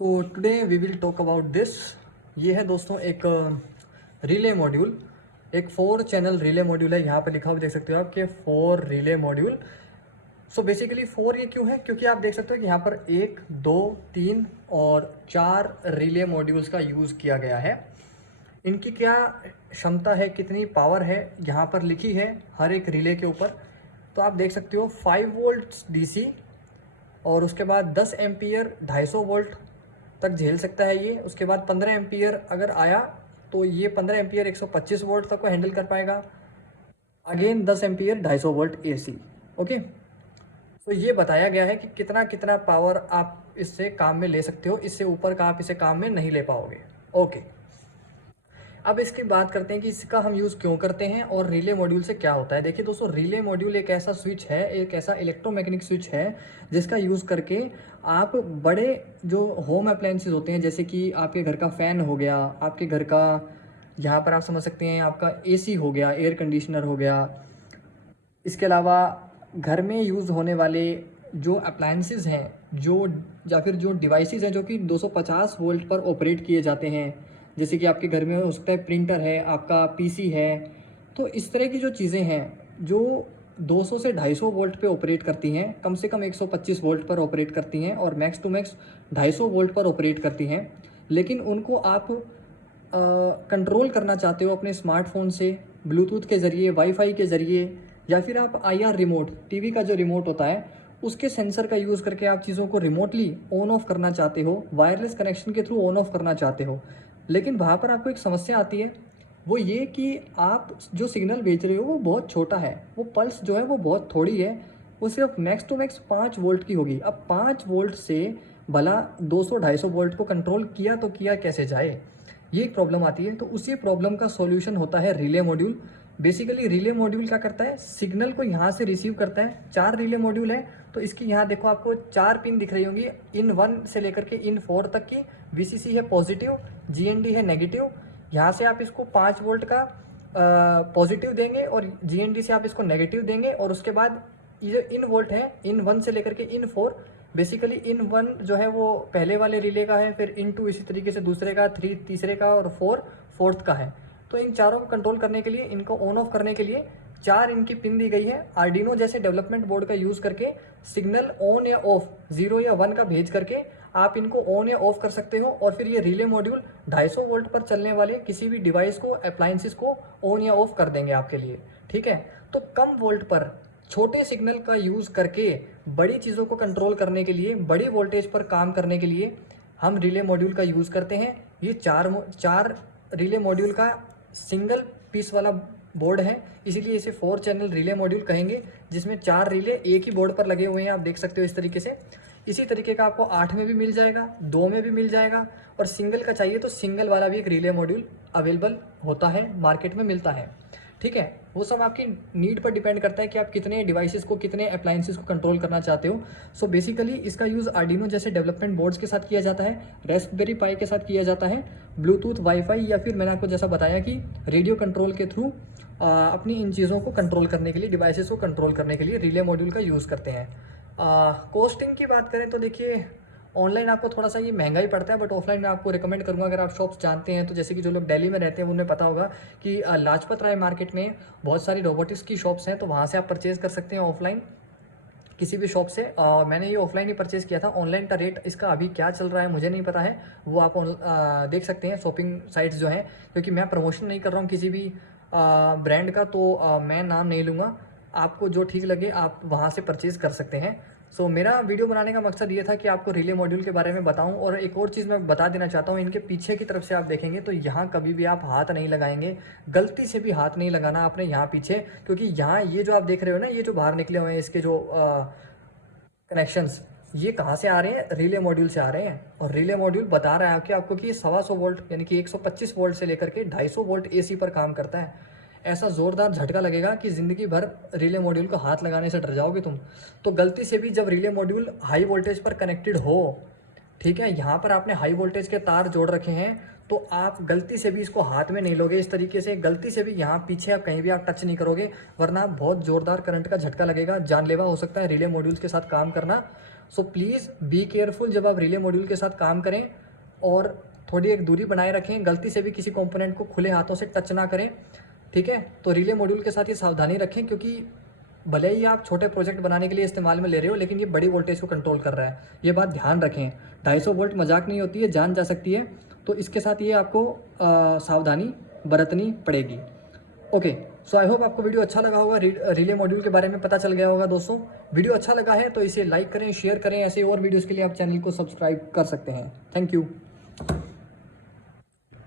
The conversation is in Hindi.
So today we will talk about this. ये है दोस्तों एक रिले मॉड्यूल, एक 4 चैनल रिले मॉड्यूल है। यहाँ पर लिखा हुआ देख सकते हो आप कि 4 रिले मॉड्यूल। सो बेसिकली 4 ये क्यों है, क्योंकि आप देख सकते हो कि यहाँ पर 1 2 3 और 4 रिले मॉड्यूल्स का यूज़ किया गया है। इनकी क्या क्षमता है, कितनी पावर है, यहाँ पर लिखी है हर एक रिले के ऊपर। तो आप देख सकते हो 5 वोल्ट डीसी और उसके बाद 10 एम्पियर 250 वोल्ट तक झेल सकता है ये। उसके बाद 15 एम्पियर अगर आया तो ये 15 एम्पियर 125 वोल्ट तक को हैंडल कर पाएगा। Again 10 ampere 250 volt AC. Okay, तो ये बताया गया है कि कितना कितना पावर आप इससे काम में ले सकते हो, इससे ऊपर का आप इसे काम में नहीं ले पाओगे। ओके, अब इसकी बात करते हैं कि इसका हम यूज़ क्यों करते हैं और रिले मॉड्यूल से क्या होता है। देखिए दोस्तों, रिले मॉड्यूल एक ऐसा स्विच है, एक ऐसा इलेक्ट्रोमैग्नेटिक स्विच है जिसका यूज़ करके आप बड़े जो होम अप्लायंसेस होते हैं, जैसे कि आपके घर का फ़ैन हो गया, आपके घर का यहाँ पर आप समझ सकते हैं आपका एसी हो गया, एयर कंडीशनर हो गया, इसके अलावा घर में यूज़ होने वाले जो अप्लायंसेस हैं, जो या फिर जो डिवाइसेस हैं जो कि 250 वोल्ट पर ऑपरेट किए जाते हैं, जैसे कि आपके घर में हो सकता है प्रिंटर है, आपका पीसी है। तो इस तरह की जो चीज़ें हैं जो 200 से 250 वोल्ट पे ऑपरेट करती हैं, कम से कम 125 वोल्ट पर ऑपरेट करती हैं और मैक्स टू मैक्स 250 वोल्ट पर ऑपरेट करती हैं, लेकिन उनको आप कंट्रोल करना चाहते हो अपने स्मार्टफोन से, ब्लूटूथ के ज़रिए, वाईफाई के ज़रिए, या फिर आप आईआर रिमोट, टीवी का जो रिमोट होता है उसके सेंसर का यूज़ करके आप चीज़ों को रिमोटली ऑन ऑफ करना चाहते हो, वायरलेस कनेक्शन के थ्रू ऑन ऑफ करना चाहते हो। लेकिन वहाँ पर आपको एक समस्या आती है, वो ये कि आप जो सिग्नल भेज रहे हो वो बहुत छोटा है, वो पल्स जो है वो बहुत थोड़ी है, वो सिर्फ मैक्स टू मैक्स 5 वोल्ट की होगी। अब 5 वोल्ट से भला 200-250 वोल्ट को कंट्रोल किया तो किया कैसे जाए, ये एक प्रॉब्लम आती है। तो उसी प्रॉब्लम का सॉल्यूशन होता है relay module. Basically relay module क्या करता है, सिग्नल को यहाँ से रिसीव करता है। 4 रिले मॉड्यूल है, तो इसकी यहाँ देखो आपको 4 पिन दिख रही होंगी, इन 1 से लेकर के इन 4 तक की। वीसीसी है पॉजिटिव, जीएनडी है नेगेटिव। यहाँ से आप इसको 5 वोल्ट का पॉजिटिव देंगे और जीएनडी से आप इसको नेगेटिव देंगे, और उसके बाद ये जो इन वोल्ट है, इन 1 से लेकर के इन 4, बेसिकली इन 1 जो है वो पहले वाले रिले का है, फिर इन 2 इसी तरीके से दूसरे का, 3 तीसरे का और 4 फोर्थ का है। तो इन चारों को कंट्रोल करने के लिए, इनको ऑन ऑफ करने के लिए 4 इनकी पिन दी गई है। आर्डिनो जैसे डेवलपमेंट बोर्ड का यूज़ करके सिग्नल ऑन या ऑफ, 0 या 1 का भेज करके आप इनको ऑन या ऑफ कर सकते हो, और फिर ये रिले मॉड्यूल 250 वोल्ट पर चलने वाले किसी भी डिवाइस को, अप्लायंसेस को ऑन या ऑफ कर देंगे आपके लिए। ठीक है, तो कम वोल्ट पर छोटे सिग्नल का यूज़ करके बड़ी चीज़ों को कंट्रोल करने के लिए, बड़ी वोल्टेज पर काम करने के लिए हम रिले मॉड्यूल का यूज़ करते हैं। ये चार रिले मॉड्यूल का सिंगल पीस वाला बोर्ड है, इसीलिए इसे 4 चैनल रिले मॉड्यूल कहेंगे, जिसमें 4 रिले एक ही बोर्ड पर लगे हुए हैं। आप देख सकते हो इस तरीके से। इसी तरीके का आपको 8 में भी मिल जाएगा, 2 में भी मिल जाएगा, और सिंगल का चाहिए तो सिंगल वाला भी एक रिले मॉड्यूल अवेलेबल होता है, मार्केट में मिलता है। ठीक है, वो सब आपकी नीड पर डिपेंड करता है कि आप कितने डिवाइसेस को, कितने अप्लायंसेस को कंट्रोल करना चाहते हो। सो बेसिकली इसका यूज़ आर्डिनो जैसे डेवलपमेंट बोर्ड्स के साथ किया जाता है, रेस्पबेरी पाई के साथ किया जाता है, ब्लूटूथ, वाईफाई, या फिर मैंने आपको जैसा बताया कि रेडियो कंट्रोल के थ्रू अपनी इन चीज़ों को कंट्रोल करने के लिए, डिवाइसेस को कंट्रोल करने के लिए रिले मॉड्यूल का यूज़ करते हैं। कॉस्टिंग की बात करें तो देखिए, ऑनलाइन आपको थोड़ा सा ये महंगा ही पड़ता है, बट ऑफलाइन मैं आपको रिकमेंड करूँगा। अगर आप शॉप्स जानते हैं तो, जैसे कि जो लोग दिल्ली में रहते हैं उन्हें पता होगा कि लाजपत राय मार्केट में बहुत सारी रोबोटिक्स की शॉप्स हैं, तो वहाँ से आप परचेज़ कर सकते हैं ऑफलाइन किसी भी शॉप से। मैंने ये ऑफलाइन ही परचेज़ किया था। ऑनलाइन का रेट इसका अभी क्या चल रहा है मुझे नहीं पता है, वो आप देख सकते हैं शॉपिंग साइट्स जो हैं, क्योंकि मैं प्रमोशन नहीं कर रहा हूँ किसी भी ब्रांड का, तो मैं नाम नहीं लूँगा। आपको जो ठीक लगे आप वहाँ से परचेज़ कर सकते हैं। सो मेरा वीडियो बनाने का मकसद ये था कि आपको रिले मॉड्यूल के बारे में बताऊं। और एक और चीज़ मैं बता देना चाहता हूं, इनके पीछे की तरफ से आप देखेंगे तो यहाँ कभी भी आप हाथ नहीं लगाएंगे, गलती से भी हाथ नहीं लगाना आपने यहाँ पीछे, क्योंकि यहाँ ये जो आप देख रहे हो ना, ये जो बाहर निकले हुए हैं इसके जो कनेक्शंस, ये कहाँ से आ रहे हैं, रिले मॉड्यूल से आ रहे हैं। और रिले मॉड्यूल बता रहा है कि आपको कि 125 वोल्ट यानी कि 125 वोल्ट से लेकर के 250 वोल्ट एसी पर काम करता है। ऐसा ज़ोरदार झटका लगेगा कि ज़िंदगी भर रिले मॉड्यूल को हाथ लगाने से डर जाओगे तुम। तो गलती से भी जब रिले मॉड्यूल हाई वोल्टेज पर कनेक्टेड हो, ठीक है, यहाँ पर आपने हाई वोल्टेज के तार जोड़ रखे हैं, तो आप गलती से भी इसको हाथ में नहीं लोगे इस तरीके से, गलती से भी यहाँ पीछे आप कहीं भी आप टच नहीं करोगे, वरना बहुत ज़ोरदार करंट का झटका लगेगा, जानलेवा हो सकता है रिले मॉड्यूल्स के साथ काम करना। सो प्लीज़ बी केयरफुल जब आप रिले मॉड्यूल के साथ काम करें, और थोड़ी एक दूरी बनाए रखें, गलती से भी किसी कंपोनेंट को खुले हाथों से टच ना करें, ठीक है। तो रिले मॉड्यूल के साथ ये सावधानी रखें, क्योंकि भले ही आप छोटे प्रोजेक्ट बनाने के लिए इस्तेमाल में ले रहे हो, लेकिन ये बड़ी वोल्टेज को कंट्रोल कर रहा है, ये बात ध्यान रखें। 250 वोल्ट मजाक नहीं होती है, जान जा सकती है, तो इसके साथ ये आपको सावधानी बरतनी पड़ेगी। ओके, सो आई होप आपको वीडियो अच्छा लगा होगा, रिले मॉड्यूल के बारे में पता चल गया होगा दोस्तों। वीडियो अच्छा लगा है तो इसे लाइक करें, शेयर करें, ऐसे और वीडियोज़ के लिए आप चैनल को सब्सक्राइब कर सकते हैं। Thank you.